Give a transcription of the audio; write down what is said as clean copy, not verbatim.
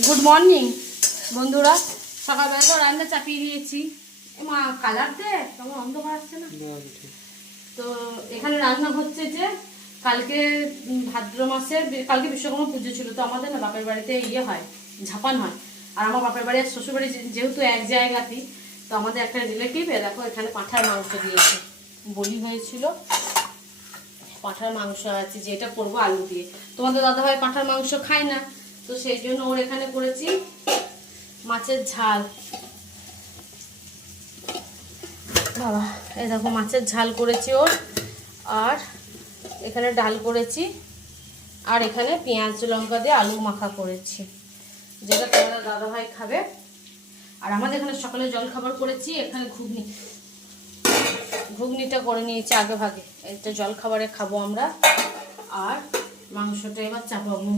Good morning বন্ধুরা। সকালবেলা তো রান্না চাপিয়ে দিয়েছি। মা কালার দে, কেমন অন্ধকার আসছে না? তো এখানে রান্না হচ্ছে যে কালকে ভাদ্র মাসের কালকে বিশ্বকর্মা পুজো ছিল, তো আমাদের না বাপের বাড়িতে ইয়ে হয়, ঝাপান হয়। আর আমার বাপের বাড়ি আর শ্বশুর বাড়ি যেহেতু এক জায়গাতেই, তো আমাদের একটা রিলেটিভ দেখো এখানে পাঁঠার মাংস দিয়েছে, বলি হয়েছিল। পাঁঠার মাংস আছে, যেটা করবো আলু দিয়ে। তোমাদের দাদাভাই পাঁঠার মাংস খায় না, তো সেই জন্য ওর এখানে করেছি মাছের ঝাল। বাবা, এই দেখো মাছের ঝাল করেছি ওর, আর এখানে ডাল করেছি, আর এখানে পেঁয়াজ লঙ্কা দিয়ে আলু মাখা করেছি, যেটা তোমাদের দাদাভাই খাবে। আর আমাদের এখানে সকালে জল খাবার করেছি, এখানে ঘুগনিটা করে নিয়েছি আগে ভাগে, এটা জল খাবারে খাবো আমরা। আর মাংসটা এবার চাপাবো।